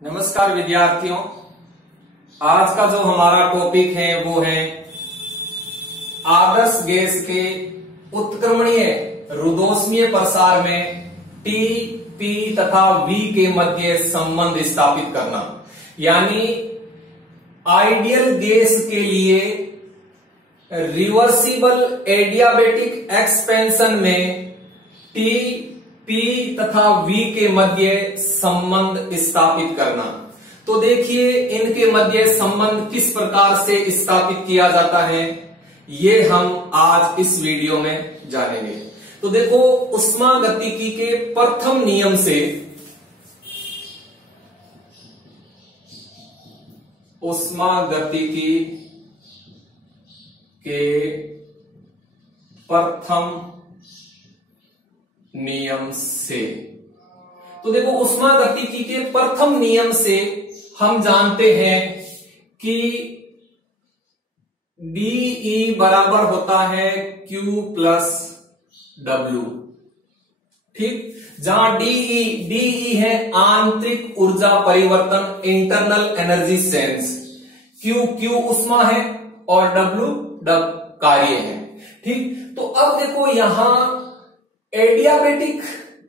नमस्कार विद्यार्थियों, आज का जो हमारा टॉपिक है वो है आदर्श गैस के उत्क्रमणीय रुद्धोष्मीय प्रसार में टी, पी तथा वी के मध्य संबंध स्थापित करना। यानी आइडियल गैस के लिए रिवर्सिबल एडियाबेटिक एक्सपेंशन में टी, पी तथा वी के मध्य संबंध स्थापित करना। तो देखिए इनके मध्य संबंध किस प्रकार से स्थापित किया जाता है, ये हम आज इस वीडियो में जानेंगे। तो देखो, ऊष्मागतिकी के प्रथम नियम से ऊष्मागतिकी के प्रथम नियम से, तो देखो ऊष्मागतिकी के प्रथम नियम से हम जानते हैं कि dE बराबर होता है Q प्लस W। ठीक, जहां dE है आंतरिक ऊर्जा परिवर्तन, इंटरनल एनर्जी सेंस, Q ऊष्मा है और W कार्य है। ठीक, तो अब देखो यहां एडियाबेटिक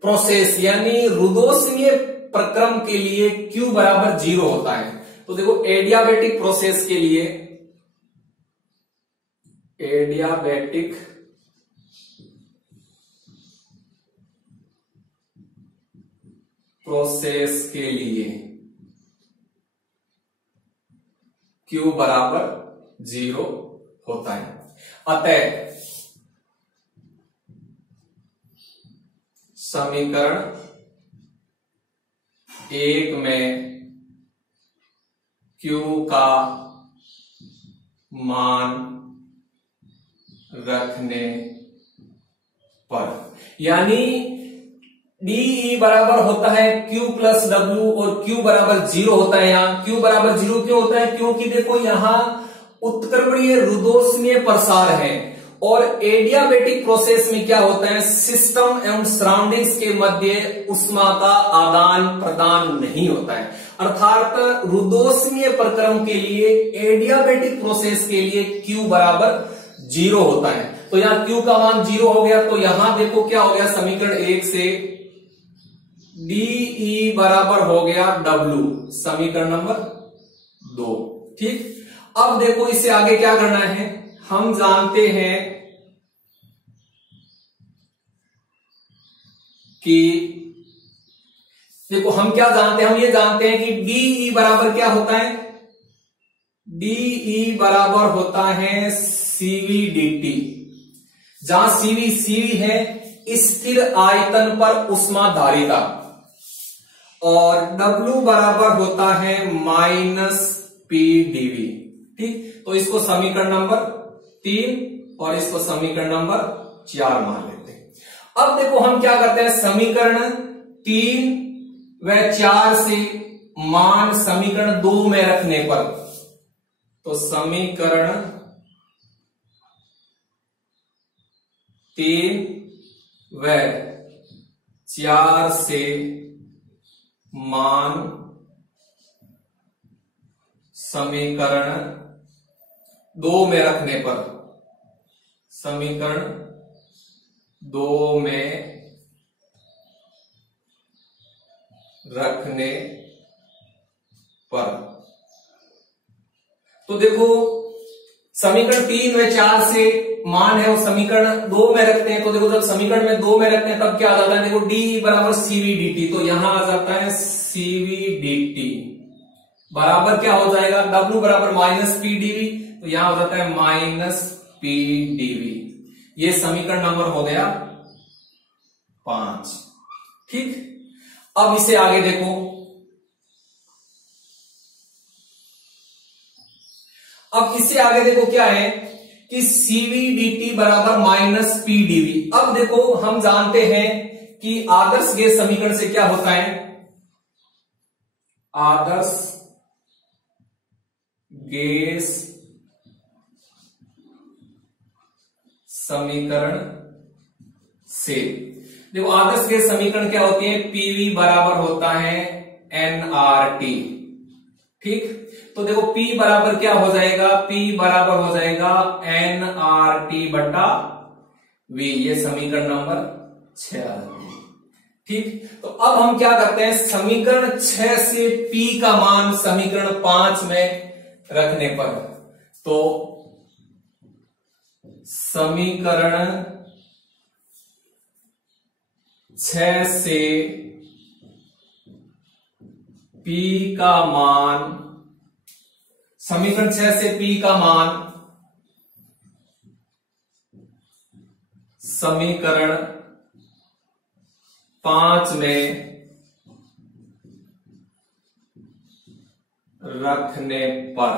प्रोसेस यानी रुद्धोष्मीय प्रक्रम के लिए Q बराबर 0 होता है। तो देखो एडियाबेटिक प्रोसेस के लिए, एडियाबेटिक प्रोसेस के लिए Q बराबर 0 होता है। अतः समीकरण 1 में Q का मान रखने पर, यानी dE बराबर होता है Q प्लस W और Q बराबर 0 होता है। यहां Q बराबर 0 क्यों होता है? क्योंकि देखो यहां उत्क्रमणीय रुद्धोष्मीय प्रसार है और एडियाबेटिक प्रोसेस में क्या होता है, सिस्टम एवं सराउंडिंग्स के मध्य ऊष्मा का आदान प्रदान नहीं होता है। अर्थात रुद्धोष्मीय प्रक्रम के लिए, एडियाबेटिक प्रोसेस के लिए Q बराबर 0 होता है। तो यहां Q का मान 0 हो गया, तो यहां देखो क्या हो गया, समीकरण 1 से dE बराबर हो गया W, समीकरण नंबर 2। ठीक, अब देखो इससे आगे क्या करना है, हम जानते हैं कि देखो हम क्या जानते हैं, हम ये जानते हैं कि dE बराबर क्या होता है, dE बराबर होता है CV dt, जहां CV है स्थिर आयतन पर ऊष्माधारिता और W बराबर होता है -P dV। ठीक, तो इसको समीकरण नंबर 3 और इसको समीकरण नंबर 4 मान लेते हैं। अब देखो हम क्या करते हैं, समीकरण 3 व 4 से मान समीकरण 2 में रखने पर, तो समीकरण 3 व 4 से मान समीकरण 2 में रखने पर, समीकरण 2 में रखने पर, तो देखो समीकरण 3 व 4 से मान है वो समीकरण 2 में रखते हैं। तो देखो जब समीकरण में 2 में रखते हैं तब क्या आ जाता है, देखो dE बराबर CV dt, तो यहां आ जाता है CV dt बराबर क्या हो जाएगा, W बराबर -P dV, तो यहां हो जाता है -P dV। ये समीकरण नंबर हो गया 5। ठीक, अब इसे आगे देखो, अब इससे आगे देखो क्या है कि CV dt बराबर -P dV। अब देखो हम जानते हैं कि आदर्श गैस समीकरण से क्या होता है, आदर्श गैस समीकरण से देखो आदर्श गैस समीकरण क्या होती है, पीवी बराबर होता है nRT। ठीक, तो देखो P बराबर क्या हो जाएगा, P बराबर हो जाएगा nRT बटा V। ये समीकरण नंबर 6 आ जाती है। ठीक, तो अब हम क्या करते हैं, समीकरण 6 से P का मान समीकरण 5 में रखने पर, तो समीकरण 6 से P का मान, समीकरण 6 से P का मान समीकरण 5 में रखने पर,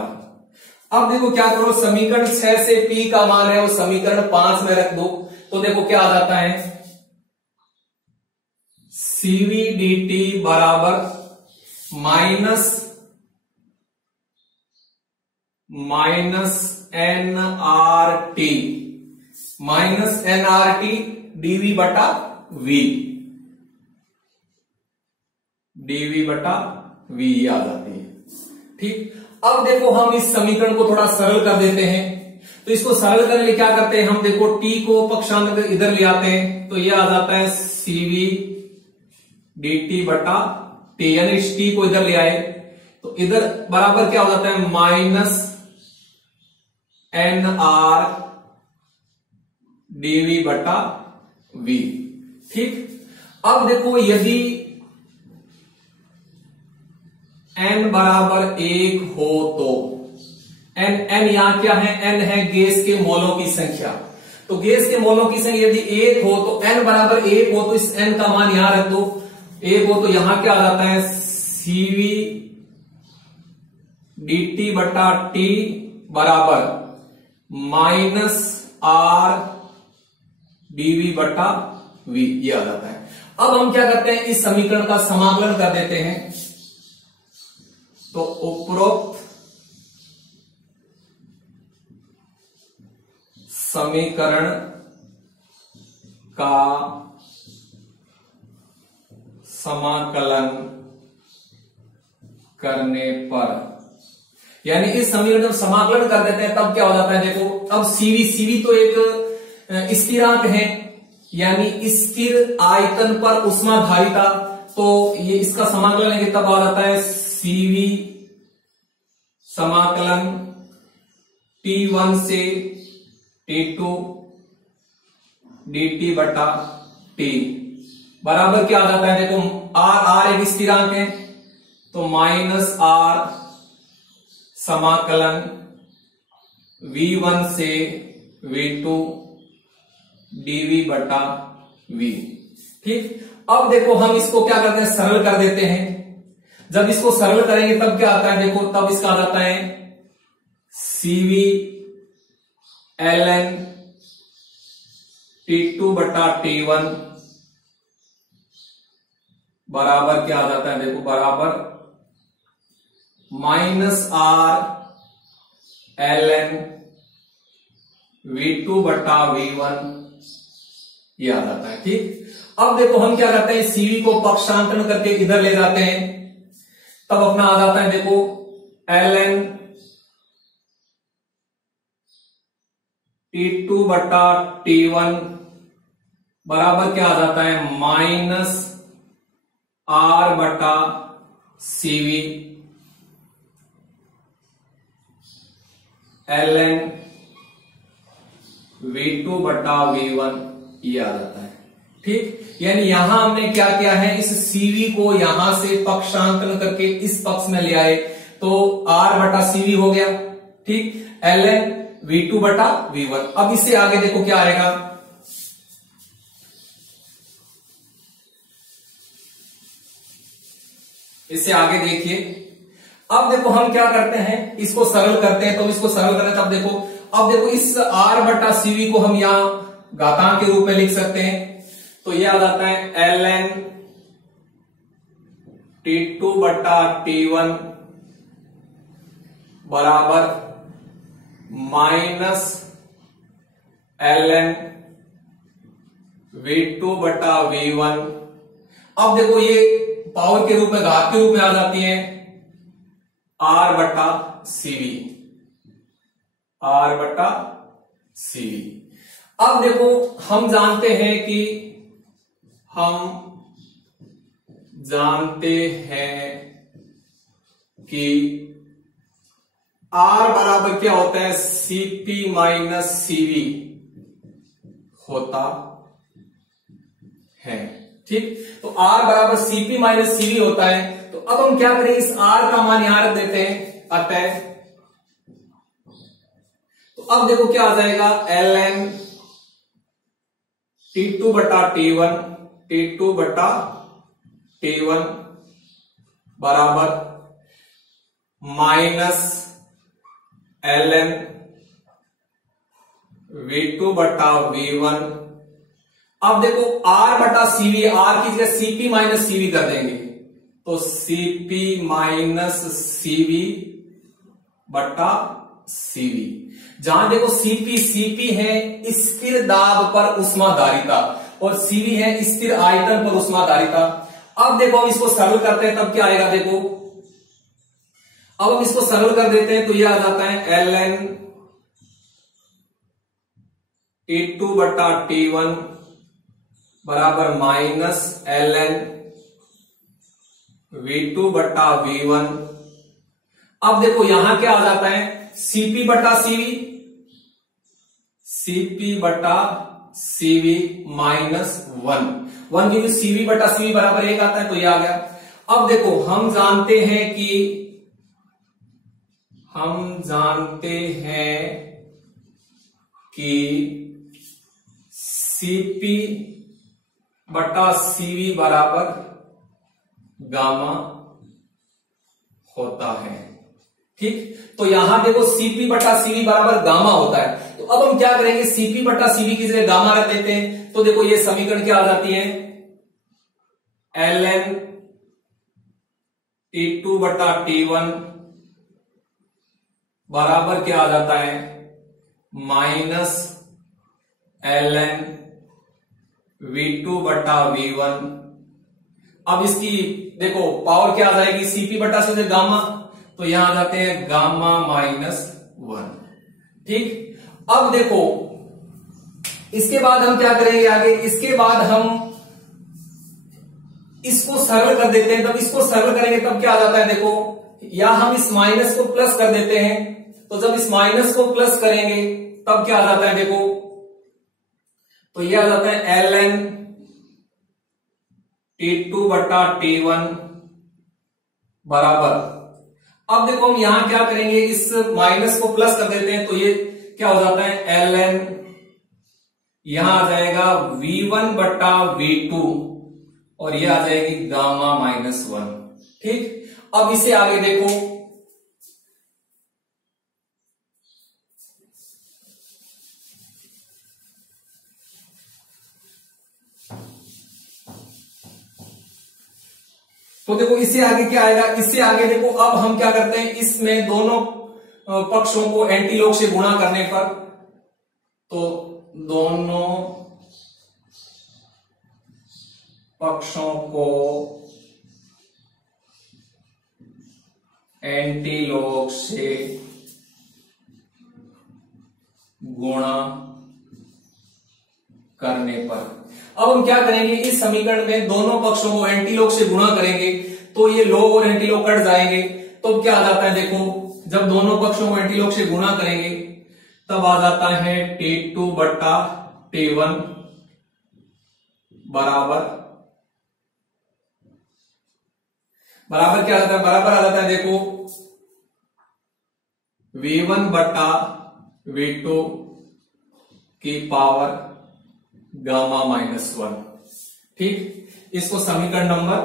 अब देखो क्या करो, समीकरण 6 से P का मान है वो समीकरण 5 में रख दो, तो देखो क्या आ जाता है, CV dt बराबर माइनस nRT dV बटा V, आ जाती है। ठीक, अब देखो हम इस समीकरण को थोड़ा सरल कर देते हैं, तो इसको सरल करने के लिए क्या करते हैं हम, देखो t को पक्षांतर इधर ले आते हैं, तो ये आ जाता है CV dt बटा t, यानी इस t को इधर ले आए तो इधर बराबर क्या हो जाता है, माइनस nR dV बटा V। ठीक, अब देखो यदि n बराबर 1 हो तो n यहां क्या है, n है गैस के मोलों की संख्या, तो गैस के मोलों की संख्या यदि 1 हो तो n बराबर 1 हो तो इस n का मान यहां रख दो, 1 हो तो यहां क्या आ जाता है, CV dt बटा t बराबर माइनस R dV बटा V, ये आ जाता है। अब हम क्या करते हैं, इस समीकरण का समाकलन कर देते हैं, तो उपरोक्त समीकरण का समाकलन करने पर, यानी इस समीकरण जब समाकलन कर देते हैं तब क्या हो जाता है, देखो अब CV तो एक स्थिरांक है, यानी स्थिर आयतन पर उष्माधारिता, तो ये इसका समाकलन लेंगे तब आ जाता है CV समाकलन T1 से T2 dt बटा T बराबर क्या आ जाता है, देखो R एक स्थिरांक है, तो माइनस R समाकलन V1 से V2 dV बटा V। ठीक, अब देखो हम इसको क्या करते हैं, सरल कर देते हैं, जब इसको सरल करेंगे तब क्या आता है, देखो तब इसका आ जाता है CV ln T2 बटा T1 बराबर क्या आ जाता है, देखो बराबर माइनस R ln V2 बटा V1, ये आ जाता है। ठीक, अब देखो हम क्या करते हैं, CV को पक्षांतरण करके इधर ले जाते हैं, तब अपना आ जाता है, देखो ln T2 बटा T1 बराबर क्या आ जाता है, माइनस R बटा CV ln V2 बटा V1, ये आ जाता है। ठीक, यानी यहां हमने क्या किया है, इस CV को यहां से पक्षांतरण करके इस पक्ष में ले आए, तो R बटा CV हो गया। ठीक, ln V2 बटा V1। अब इससे आगे देखो क्या आएगा, इससे आगे देखिए, अब देखो हम क्या करते हैं, इसको सरल करते हैं, तो इसको सरल करें तब देखो, अब देखो इस R बटा CV को हम यहां घातांक के रूप में लिख सकते हैं, तो यह आ जाता है ln T2 बटा T1 बराबर माइनस ln V2 बटा V1। अब देखो ये पावर के रूप में, घात के रूप में आ जाती है R बटा CV, R बटा CV। अब देखो हम जानते हैं कि R बराबर क्या होता है, CP माइनस CV होता है। ठीक, तो R बराबर CP माइनस CV होता है। तो अब हम क्या करें, इस R का मान यहां रख देते हैं, अतः तो अब देखो क्या आ जाएगा, ln T2 बटा T1, T2 बटा T1 बराबर माइनस ln V2 बटा V1। अब देखो R बटा CV, R की जगह CP माइनस CV कर देंगे, तो CP माइनस CV बटा CV। जहां देखो CP है स्थिर दाब पर उष्माधारिता और CV है स्थिर आयतन पर उष्माधारिता। अब देखो हम इसको सरल करते हैं, तब क्या आएगा, देखो अब हम इसको सरल कर देते हैं तो ये आ जाता है ln T2 बटा T1 बराबर माइनस ln V2 बटा V1। अब देखो यहां क्या आ जाता है, CP बटा CV, CP बटा CV माइनस 1 की CV बटा CV बराबर 1 आता है, तो ये आ गया। अब देखो हम जानते हैं कि CP बटा CV बराबर गामा होता है। ठीक, तो यहां देखो CP बटा CV बराबर गामा होता है। तो अब हम क्या करेंगे, CP बटा CV की जगह गामा रख देते हैं, तो देखो ये समीकरण क्या आ जाती है, ln T2 बटा T1 बराबर क्या आ जाता है, माइनस ln V2 बटा V1। अब इसकी देखो पावर क्या आ जाएगी, CP बटा CV गामा, तो यहां आ जाते हैं गामा माइनस 1। ठीक, अब देखो इसके बाद हम क्या करेंगे आगे, इसके बाद हम इसको सरल कर देते हैं। तब इसको सरल करेंगे तब क्या आ जाता है, देखो या हम इस माइनस को प्लस कर देते हैं, तो जब इस माइनस को प्लस करेंगे तब क्या आ जाता है, देखो तो ये आ जाता है ln T2 बटा T1 बराबर, अब देखो हम यहां क्या करेंगे, इस माइनस को प्लस कर देते हैं, तो ये क्या हो जाता है ln, यहां आ जाएगा V1 बटा V2 और ये आ जाएगी गामा माइनस 1। ठीक, अब इसे आगे देखो, तो देखो इससे आगे क्या आएगा, इससे आगे देखो अब हम क्या करते हैं, इसमें दोनों पक्षों को एंटी लॉग से गुणा करने पर, तो दोनों पक्षों को एंटी लॉग से गुणा करने पर, अब हम क्या करेंगे, इस समीकरण में दोनों पक्षों को एंटी लॉग से गुणा करेंगे तो ये लॉग और एंटी लॉग कट जाएंगे, तो क्या आ जाता है, देखो जब दोनों पक्षों को एंटी लॉग से गुणा करेंगे तब आ जाता है T2 बटा T1 बराबर क्या आ जाता है, बराबर आ जाता है, देखो V1 बटा V2 की पावर गामा माइनस 1। ठीक, इसको समीकरण नंबर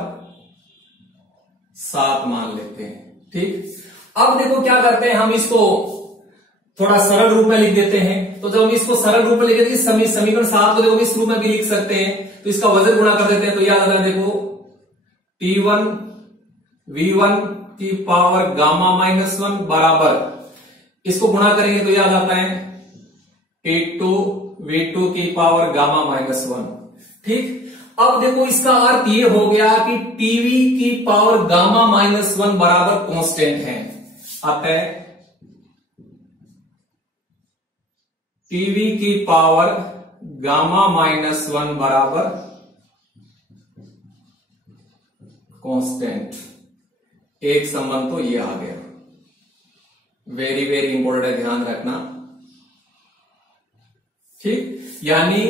7 मान लेते हैं। ठीक, अब देखो क्या करते हैं, हम इसको थोड़ा सरल रूप में लिख देते हैं। तो जब हम इसको सरल रूप में लिख देते हैं, इस समीकरण 7 को देखो इस रूप में भी लिख सकते हैं, तो इसका वजन गुणा कर देते हैं, तो याद आता है, देखो T1 V1 की पावर गामा माइनस 1 बराबर, इसको गुणा करेंगे तो याद आता है T2 V2 की पावर गामा माइनस 1। ठीक, अब देखो इसका अर्थ ये हो गया कि टीवी की पावर गामा -1 बराबर कांस्टेंट है। अतः टीवी की पावर गामा -1 बराबर कांस्टेंट। एक संबंध तो ये आ गया, वेरी वेरी इंपॉर्टेंट है, ध्यान रखना। ठीक, यानी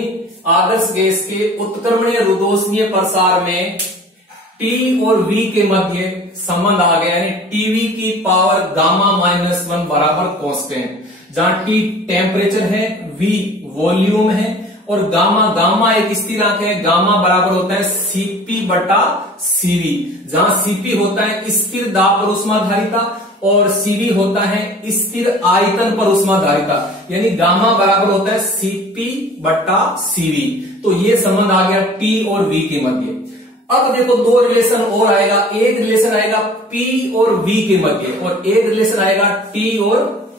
आदर्श गैस के उत्क्रमणीय रुद्धोष्मीय प्रसार में T और V के मध्य संबंध आ गया, यानी टीवी की पावर गामा -1 बराबर कांस्टेंट, जहां T टेम्परेचर है, V वॉल्यूम है और गामा एक स्थिरांक है। गामा बराबर होता है Cp बटा Cv, जहां Cp होता है स्थिर दाब पर ऊष्माधारिता और Cv होता है स्थिर आयतन पर ऊष्माधारिता, यानी गामा बराबर होता है Cp बटा Cv। तो ये संबंध आ गया T और V के मध्य। अब देखो दो रिलेशन और आएगा, एक रिलेशन आएगा P और V के मध्य और एक रिलेशन आएगा T और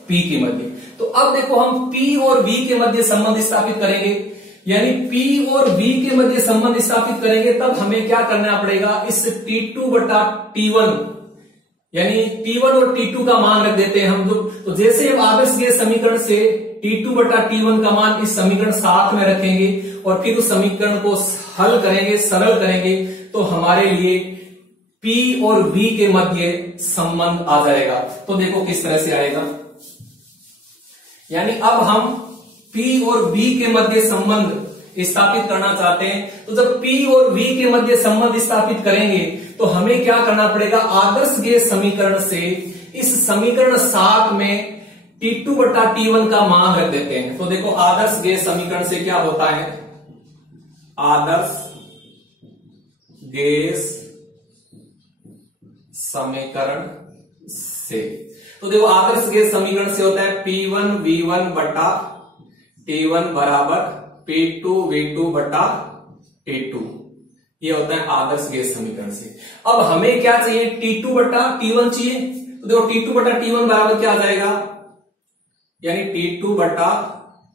P के मध्य। तो अब देखो हम P और V के मध्य संबंध स्थापित करेंगे, यानी P और V के मध्य संबंध स्थापित करेंगे, तब हमें क्या करना पड़ेगा, इस T2 बटा T1 यानी T1 और T2 का मान रख देते हैं हम लोग। तो जैसे हम आदर्श गैस समीकरण से T2 बटा T1 का मान इस समीकरण 7 में रखेंगे और फिर उस समीकरण को हल करेंगे, सरल करेंगे, तो हमारे लिए P और V के मध्य संबंध आ जाएगा। तो देखो किस तरह से आएगा, यानी अब हम P और V के मध्य संबंध स्थापित करना चाहते हैं। तो जब P और V के मध्य संबंध स्थापित करेंगे तो हमें क्या करना पड़ेगा, आदर्श गैस समीकरण से इस समीकरण 7 में T2 बटा T1 का मान रख देते हैं। तो देखो आदर्श गैस समीकरण से क्या होता है, आदर्श गैस समीकरण से, तो देखो आदर्श गैस समीकरण से होता है P1 V1 बटा T1 बराबर P2 V2 बटा T2। ये होता है आदर्श गैस समीकरण से। अब हमें क्या चाहिए, T2 बटा T1 चाहिए। तो देखो T2 बटा T1 बराबर क्या आ जाएगा, यानी T2 बटा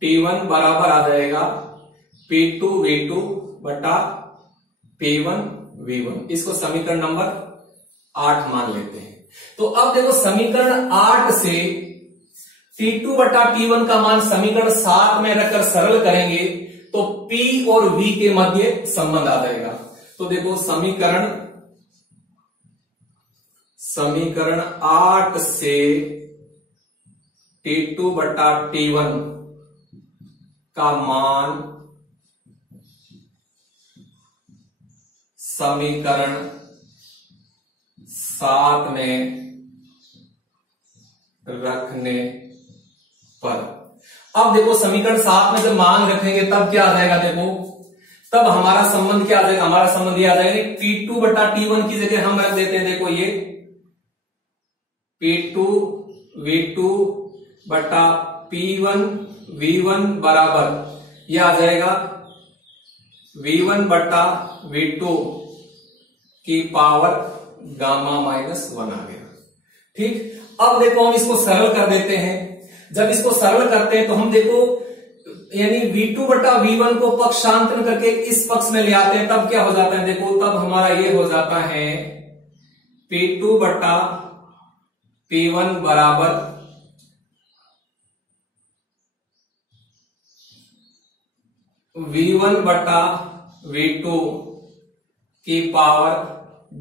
T1 बराबर आ जाएगा P2 V2 बटा P1 V1। इसको समीकरण नंबर 8 मान लेते हैं। तो अब देखो समीकरण 8 से T2 बटा T1 का मान समीकरण 7 में रखकर सरल करेंगे तो P और V के मध्य संबंध आ जाएगा। तो देखो समीकरण 8 से T2 बटा T1 का मान समीकरण 7 में रखने पर, अब देखो समीकरण 7 में जब मान रखेंगे तब क्या आ जाएगा, देखो तब हमारा संबंध क्या आ जाएगा, हमारा संबंध ये आ जाएगा T2 बटा T1 की जगह हम रख देते हैं, देखो ये P2 V2 बटा P1 V1 बराबर ये आ जाएगा V1 बटा V2 की पावर गामा -1 आ गया। ठीक, अब देखो हम इसको सरल कर देते हैं। जब इसको सरल करते हैं तो हम देखो यानी V2 बटा V1 को पक्षांतर करके इस पक्ष में ले आते हैं, तब क्या हो जाता है, देखो तब हमारा ये हो जाता है P2 बटा P1 बराबर V1 बटा V2 की पावर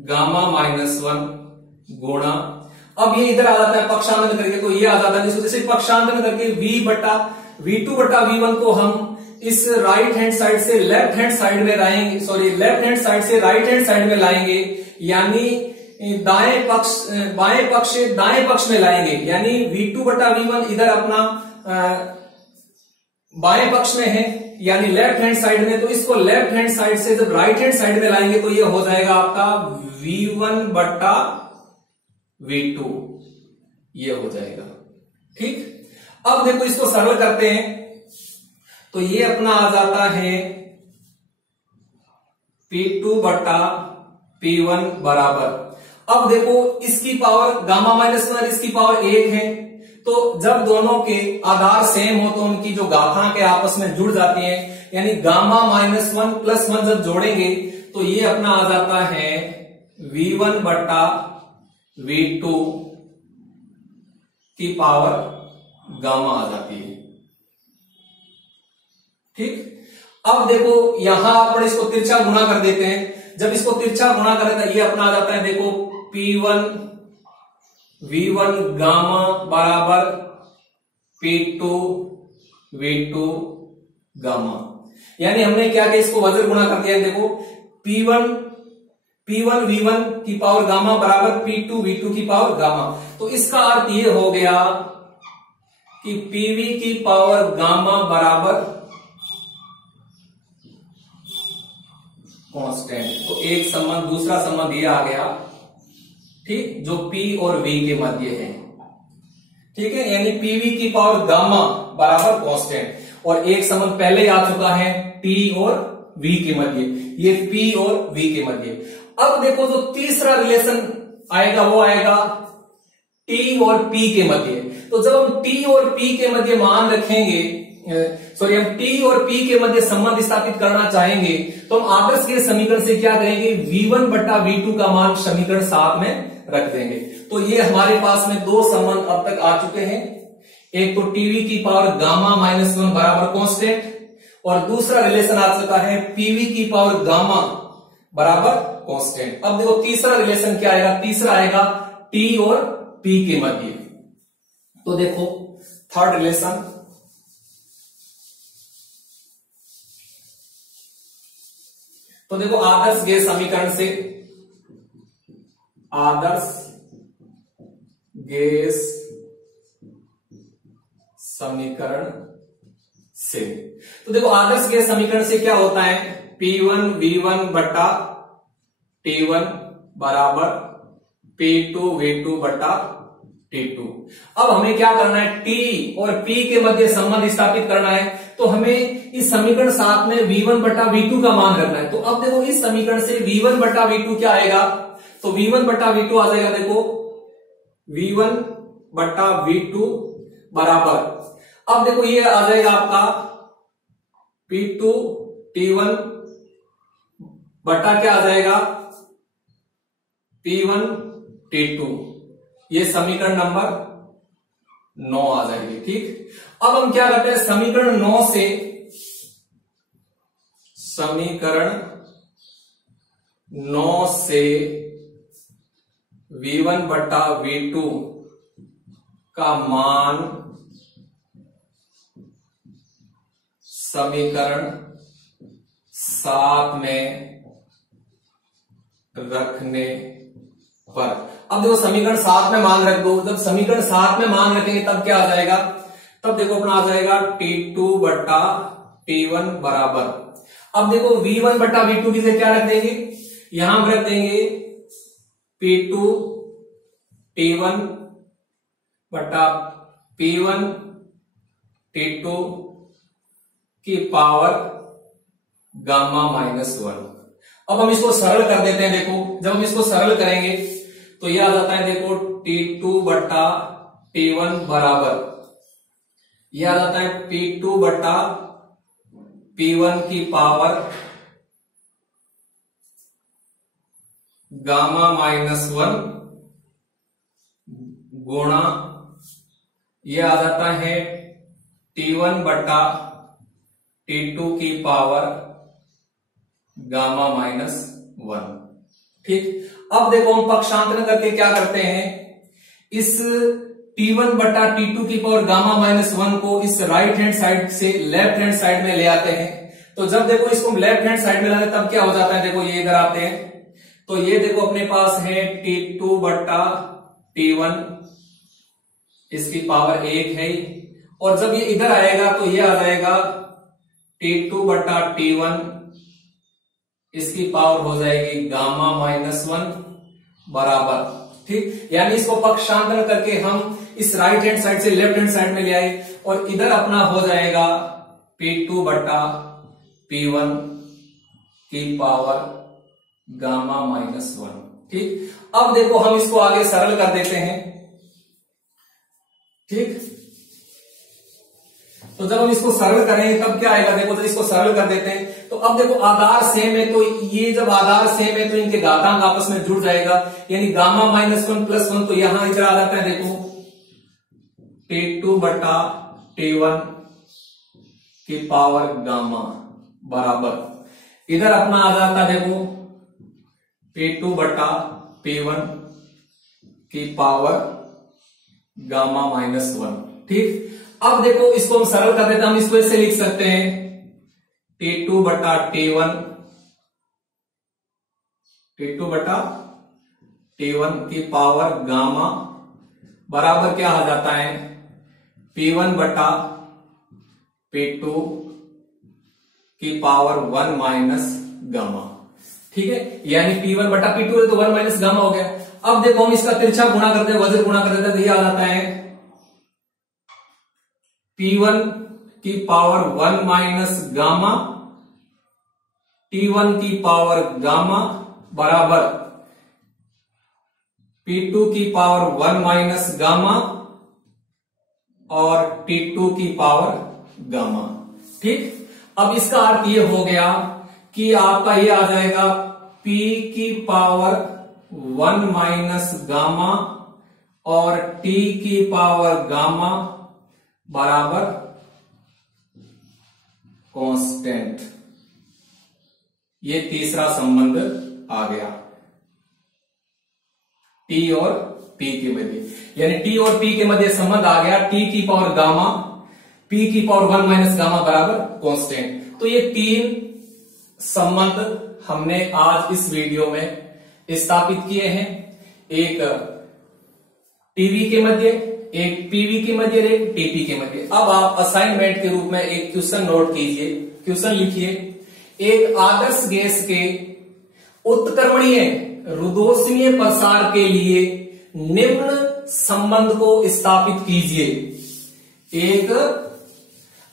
गामा -1 गुणा, अब ये इधर आ जाता है पक्षांतर करके, तो ये आ जाता है जैसे पक्षांतर करके V2 बटा V1 को हम इस राइट हैंड साइड से लेफ्ट हैंड साइड में लाएंगे, लेफ्ट हैंड साइड से राइट हैंड साइड में लाएंगे, यानी बाएं पक्ष से दाएं पक्ष में लाएंगे, यानी V2 बटा V1 इधर अपना बाएं पक्ष में है, यानी लेफ्ट हैंड साइड में, तो इसको लेफ्ट हैंड साइड से जब राइट हैंड साइड में लाएंगे तो ये हो जाएगा आपका V1 बटा V2, ये हो जाएगा। ठीक, अब देखो इसको सरल करते हैं तो ये अपना आ जाता है P2 बटा P1 बराबर, अब देखो इसकी पावर गामा -1 इसकी पावर 1 है, तो जब दोनों के आधार सेम हो तो उनकी जो घातांक आपस में जुड़ जाती हैं, यानी गामा -1 + 1 जब जोड़ेंगे तो ये अपना आ जाता है V1 बटा V2 की पावर गामा आ जाती है। ठीक, अब देखो यहां अपन इसको तिरछा गुणा कर देते हैं। जब इसको तिरछा गुणा करें तो ये अपना आ जाता है, देखो P1 V1 गामा बराबर P2 V2 गामा, यानी हमने क्या किया, इसको वज्र गुणा कर दिया। देखो P1 V1 की पावर गामा बराबर P2 V2 की पावर गामा। तो इसका अर्थ ये हो गया कि PV की पावर गामा बराबर कांस्टेंट। तो एक संबंध, दूसरा संबंध ये आ गया, ठीक, जो P और V के मध्य है। ठीक है, यानी PV की पावर गामा बराबर कांस्टेंट। और एक संबंध पहले आ चुका है T और V के मध्य, ये P और V के मध्य। अब देखो जो तीसरा रिलेशन आएगा वो आएगा T और P के मध्य। तो जब हम T और P के मध्य मान रखेंगे, सॉरी, हम T और P के मध्य संबंध स्थापित करना चाहेंगे तो हम आदर्श के समीकरण से क्या करेंगे, V1 बटा V2 का मान समीकरण 7 में रख देंगे। तो ये हमारे पास में दो संबंध अब तक आ चुके हैं, एक तो टीवी की पावर गामा -1 बराबर कांस्टेंट, और दूसरा रिलेशन आ चुका है पीवी की पावर गामा बराबर कांस्टेंट। अब देखो तीसरा रिलेशन क्या आएगा, तीसरा आएगा टी और पी के मध्य। तो देखो थर्ड रिलेशन, तो देखो आदर्श गैस समीकरण से, आदर्श गैस समीकरण से, तो देखो आदर्श गैस समीकरण से क्या होता है, P1 V1 बटा T1 बराबर P2 V2 बटा T2। अब हमें क्या करना है, T और P के मध्य संबंध स्थापित करना है। तो हमें इस समीकरण 7 में V1 बटा V2 का मान रखना है। तो अब देखो इस समीकरण से V1 बटा V2 क्या आएगा, तो V1 बटा V2 आ जाएगा, देखो V1 बटा V2 बराबर, अब देखो ये आ जाएगा आपका P2 T1 बटा क्या आ जाएगा, P1 T2। ये समीकरण नंबर 9 आ जाएगी। ठीक, अब हम क्या करते हैं, समीकरण 9 से, समीकरण 9 से V1 बटा V2 का मान समीकरण 7 में रखने पर, अब देखो समीकरण 7 में मान रख दो। जब समीकरण 7 में मान रखेंगे तब क्या आ जाएगा, तब देखो अपना आ जाएगा T2 बटा T1 बराबर, अब देखो V1 बटा V2 की जगह क्या रख देंगे, यहां हम रख देंगे P2 T1 बटा P1 T2 की पावर गामा -1। अब हम इसको सरल कर देते हैं। देखो जब हम इसको सरल करेंगे तो यह आ जाता है, देखो T2 बटा T1 बराबर, यह आ जाता है P2 बटा P1 की पावर गामा -1 गुणा, यह आ जाता है T1 बटा T2 की पावर गामा -1। ठीक, अब देखो हम पक्षांतरण करके क्या करते हैं, इस T1 बटा T2 की पावर गामा -1 को इस राइट हैंड साइड से लेफ्ट हैंड साइड में ले आते हैं। तो जब देखो इसको लेफ्ट हैंड साइड में लाते तब क्या हो जाता है, देखो ये इधर आते हैं तो ये देखो अपने पास है T2 बटा T1, इसकी पावर 1 है, और जब ये इधर आएगा तो ये आ जाएगा T2 बटा T1, इसकी पावर हो जाएगी गामा -1 बराबर। ठीक, यानी इसको पक्षांतरण करके हम इस राइट हैंड साइड से लेफ्ट हैंड साइड में ले आए और इधर अपना हो जाएगा P2 बटा P1 की पावर गामा -1। ठीक, अब देखो हम इसको आगे सरल कर देते हैं। ठीक। तो जब हम इसको सरल करें तब क्या आएगा, देखो जब इसको सरल कर देते हैं तो अब देखो आधार सेम है, तो ये जब आधार सेम है तो इनके घातांक आपस में जुड़ जाएगा, यानी गामा -1 + 1 तो यहां इधर आ जाता है, देखो T2 बटा T1 की पावर गामा बराबर इधर अपना आ जाता है, देखो P2 बटा P1 की पावर गामा -1। ठीक। अब देखो इसको हम सरल कर देते हैं, हम इसको ऐसे लिख सकते हैं T2 बटा T1 की पावर गामा बराबर क्या आ जाता है, P1 बटा P2 की पावर 1 माइनस गामा। ठीक है, यानी P1 बटा P2 है तो 1 माइनस गामा हो गया। अब देखो हम इसका तिरछा गुणा करते हैं, वज्र गुणा कर देते हैं, तो ये आ जाता है P1 की पावर 1 माइनस गामा T1 की पावर गामा बराबर P2 की पावर 1 माइनस गामा और T2 की पावर गामा। ठीक। अब इसका अर्थ ये हो गया कि आपका ये आ जाएगा P की पावर 1 माइनस गामा और T की पावर गामा बराबर कांस्टेंट। ये तीसरा संबंध आ गया T और P के मध्य, यानी T और P के मध्य संबंध आ गया, T की पावर गामा P की पावर 1 माइनस गामा बराबर कांस्टेंट। तो ये तीन संबंध हमने आज इस वीडियो में स्थापित किए हैं, एक टीवी के मध्य, एक पीवी के मध्य, एक टीपी के मध्य। अब आप असाइनमेंट के रूप में एक क्वेश्चन नोट कीजिए, क्वेश्चन लिखिए, एक आदर्श गैस के उत्क्रमणीय रुद्धोष्मीय प्रसार के लिए निम्न संबंध को स्थापित कीजिए। एक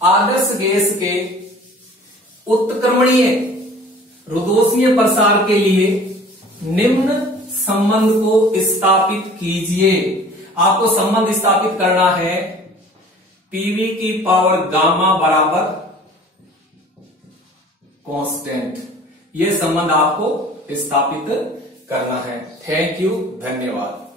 आदर्श गैस के उत्क्रमणीय रुद्धोष्मीय प्रसार के लिए निम्न संबंध को स्थापित कीजिए। आपको संबंध स्थापित करना है पीवी की पावर गामा बराबर कांस्टेंट। ये संबंध आपको स्थापित करना है। थैंक यू, धन्यवाद।